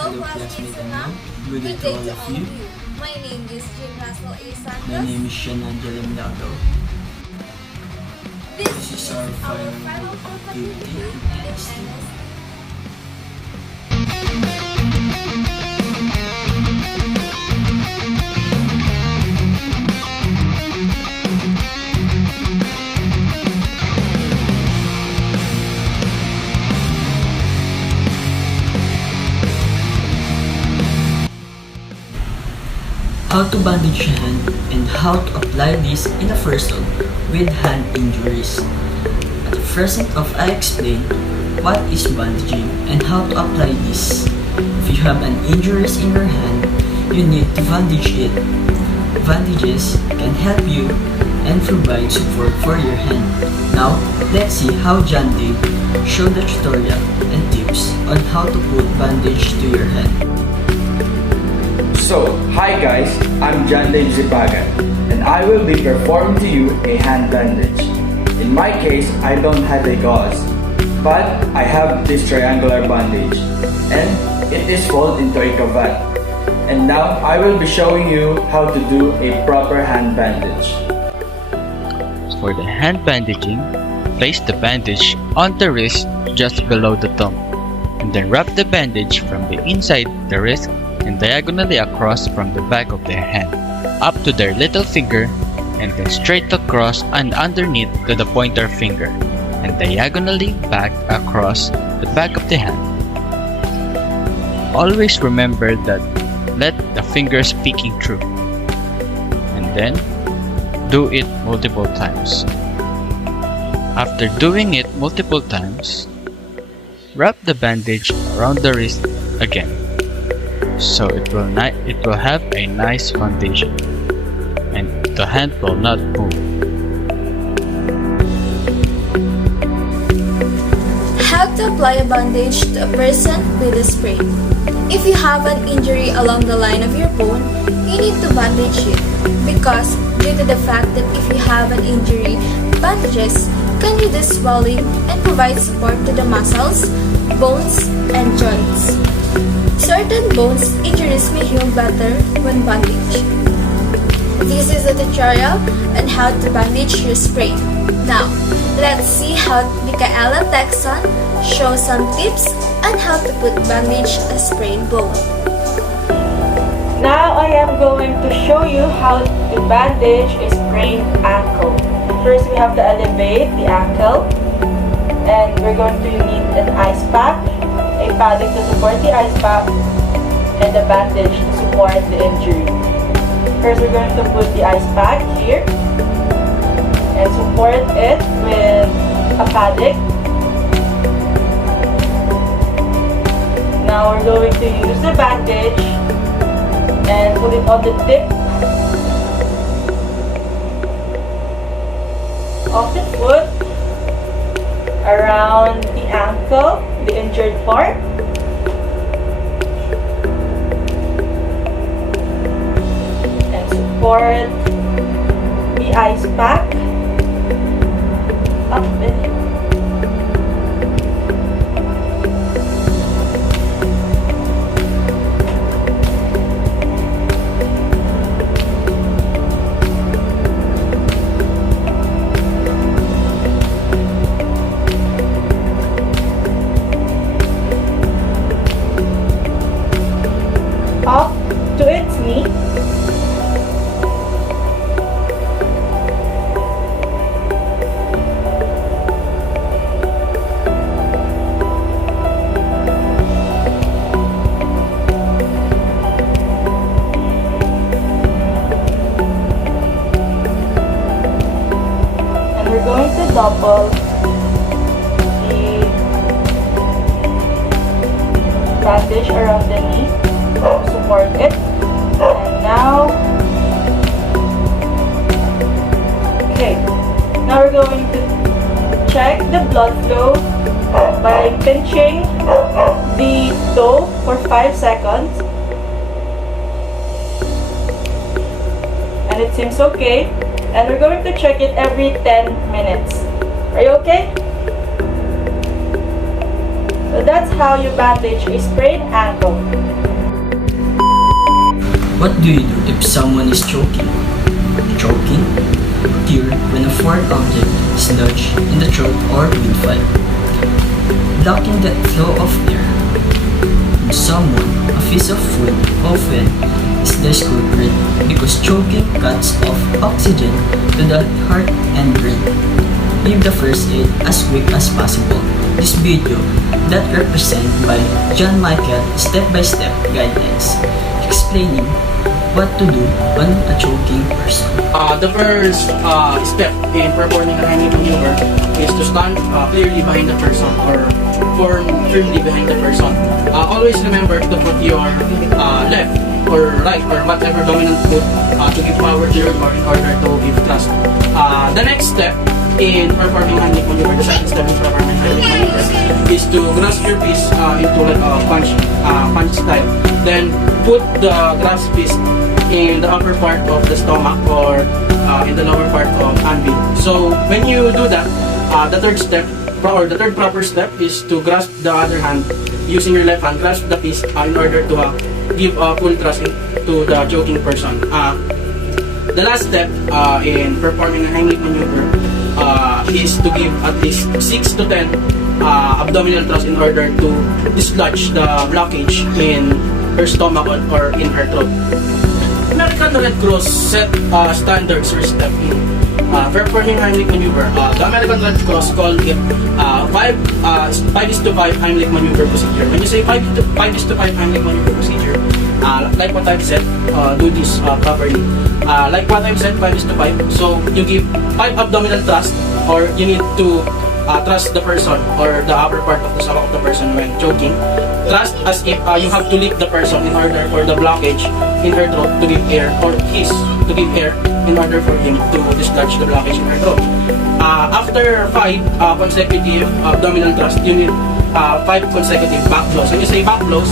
Hello classmates and now, good day to all of you. My name is Jeanne Santos. My name is Angelo Lagao. This is our final activity in NST. How to bandage hand and how to apply this in a person with hand injuries. At the present of I explain what is bandaging and how to apply this. If you have an injuries in your hand, you need to bandage it. Bandages can help you and provide support for your hand. Now, let's see how Jeanne Dave showed the tutorial and tips on how to put bandage to your hand. So, hi guys, I'm Dave Zipagan and I will be performing to you a hand bandage. In my case, I don't have a gauze, but I have this triangular bandage and it is folded into a cravat. And now I will be showing you how to do a proper hand bandage. For the hand bandaging, place the bandage on the wrist just below the thumb, and then wrap the bandage from the inside the wrist and diagonally across from the back of their hand up to their little finger, and then straight across and underneath to the pointer finger, and diagonally back across the back of the hand. Always remember that let the fingers peeking through, and then do it multiple times. After doing it multiple times, wrap the bandage around the wrist again, so it will have a nice foundation and the hand will not move. How to apply a bandage to a person with a sprain. If you have an injury along the line of your bone, you need to bandage it because due to the fact that if you have an injury, bandages can reduce swelling and provide support to the muscles, bones, and joints. Certain bones injuries may heal better when bandaged. This is a tutorial on how to bandage your sprain. Now, let's see how Mikaela Tecson shows some tips on how to put bandage a sprained bone. Now I am going to show you how to bandage a sprained ankle. First, we have to elevate the ankle, and we're going to need an ice pack, a padding to support the ice pack, and a bandage to support the injury. First, we're going to put the ice pack here and support it with a padding. Now we're going to use the bandage and put it on the tip of the foot around the ankle, the injured part. And support the ice pack up in it. Up to its knee. And we're going to double the bandage around the knee to support it. And now, okay, now we're going to check the blood flow by pinching the toe for 5 seconds. And it seems okay. And we're going to check it every 10 minutes. Are you okay? So that's how you bandage a sprained ankle. What do you do if someone is choking? Choking occurs when a foreign object is lodged in the throat or windpipe, blocking the flow of air. In someone, a piece of food often is less culprit because choking cuts off oxygen to the heart and brain. Give the first aid as quick as possible. This video that represented by Jheart Malpal step-by-step guidelines explaining what to do on a choking person. The first step in performing a hanging maneuver is to stand clearly behind the person or form firmly behind the person. Always remember to put your left or right or whatever dominant foot to give power to your core in order to give thrust. The next step in performing hanging maneuver, the second step in performing hanging maneuver is to grasp your fist into like a punch style. Then put the grasp fist in the upper part of the stomach or in the lower part of anvil. So when you do that, the third step or the third proper step is to grasp the other hand using your left hand, grasp the fist in order to give full thrust to the choking person. The last step in performing a hanging maneuver is to give at least 6 to 10 abdominal thrust in order to dislodge the blockage in her stomach or in her throat. American Red Cross set standards or step in performing Heimlich maneuver. The American Red Cross called it 5:5 Heimlich maneuver procedure. When you say 5:5 Heimlich maneuver procedure, like what I've said, do this properly. Like what I've said, 5:5. So you give 5 abdominal thrust, or you need to thrust the person or the upper part of the stomach of the person when choking. Thrust as if you have to lift the person in order for the blockage in her throat to give air, or his to give air in order for him to dislodge the blockage in her throat. After 5 consecutive abdominal thrust, you need 5 consecutive back blows. When you say back blows,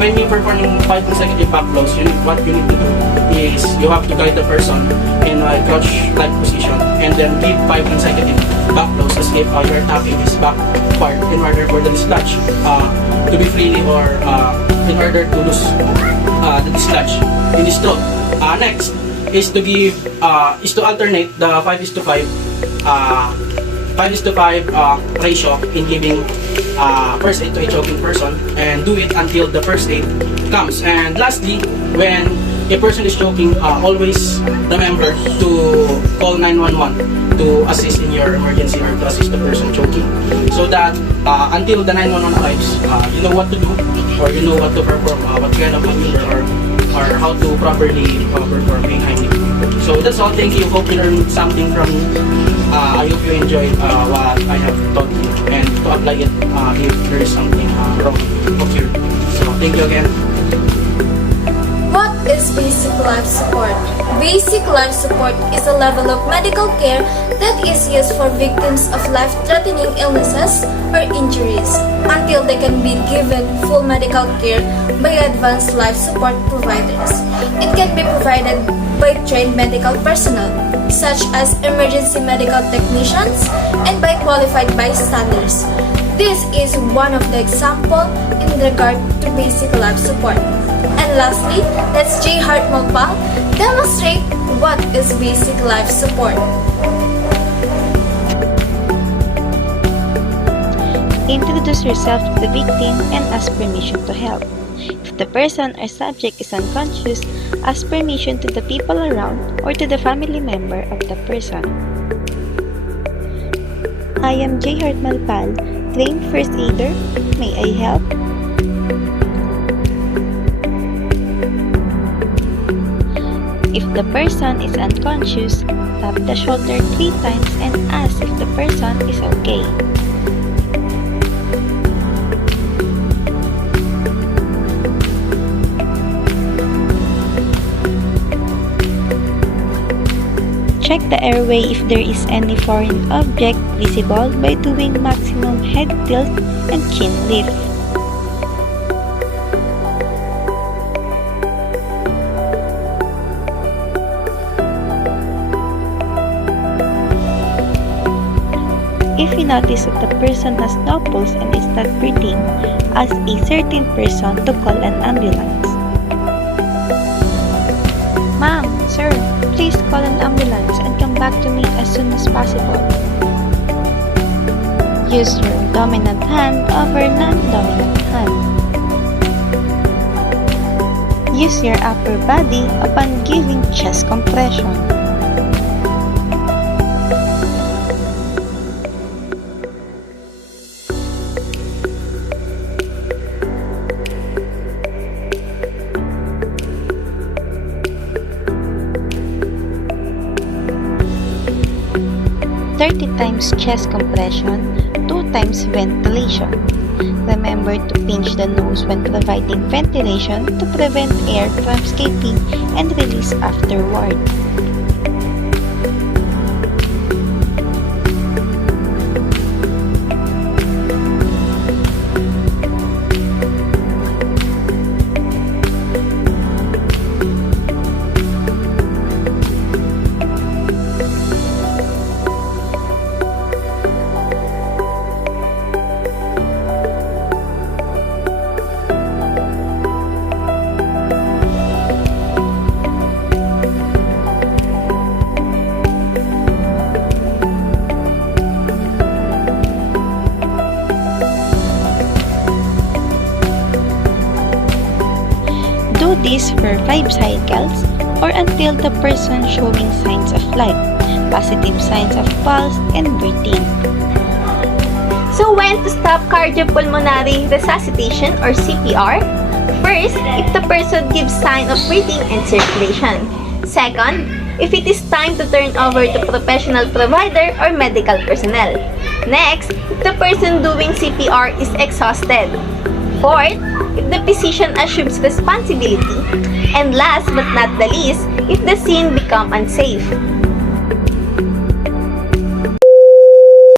when you're performing 5 consecutive back blows, what you need to do is you have to guide the person in a crouch-like position and then give 5 consecutive back blows as if you're tapping his back part in order for the dislodge to be freely or in order to lose the dislodge in his throat. Next is to give is to alternate the 5:5 ratio in giving first aid to a choking person, and do it until the first aid comes. And lastly, when a person is choking, always remember to call 911 to assist in your emergency or to assist the person choking, so that until the 911 arrives, you know what to do, or you know what to perform, what kind of maneuver or how to properly perform a Heimlich. So that's all. Thank you. Hope you learned something from me. I hope you enjoyed what I have taught you, and to apply it if there is something wrong occurred. So thank you again. What is basic life support? Basic life support is a level of medical care that is used for victims of life-threatening illnesses or injuries until they can be given full medical care by advanced life support providers. It can be provided by trained medical personnel, such as emergency medical technicians, and by qualified bystanders. This is one of the examples in regard to basic life support. And lastly, let's Jheart Malpal demonstrate what is basic life support. Introduce yourself to the victim and ask permission to help. If the person or subject is unconscious, ask permission to the people around or to the family member of the person. I am Jheart Malpal, trained first aider. May I help? If the person is unconscious, tap the shoulder 3 times and ask if the person is okay. Check the airway if there is any foreign object visible by doing maximum head tilt and chin lift. If in notice that the person has no pulse and is not breathing, ask a certain person to call an ambulance. Ma'am, sir, please call an ambulance and come back to me as soon as possible. Use your dominant hand over non-dominant hand. Use your upper body upon giving chest compression. Times chest compression, 2 times ventilation. Remember to pinch the nose when providing ventilation to prevent air from escaping and release afterward. Do this for 5 cycles or until the person showing signs of life, positive signs of pulse and breathing. So when to stop cardiopulmonary resuscitation or CPR? First, if the person gives sign of breathing and circulation. Second, if it is time to turn over to professional provider or medical personnel. Next, if the person doing CPR is exhausted. Fourth, if the physician assumes responsibility. And last but not the least, if the scene become unsafe.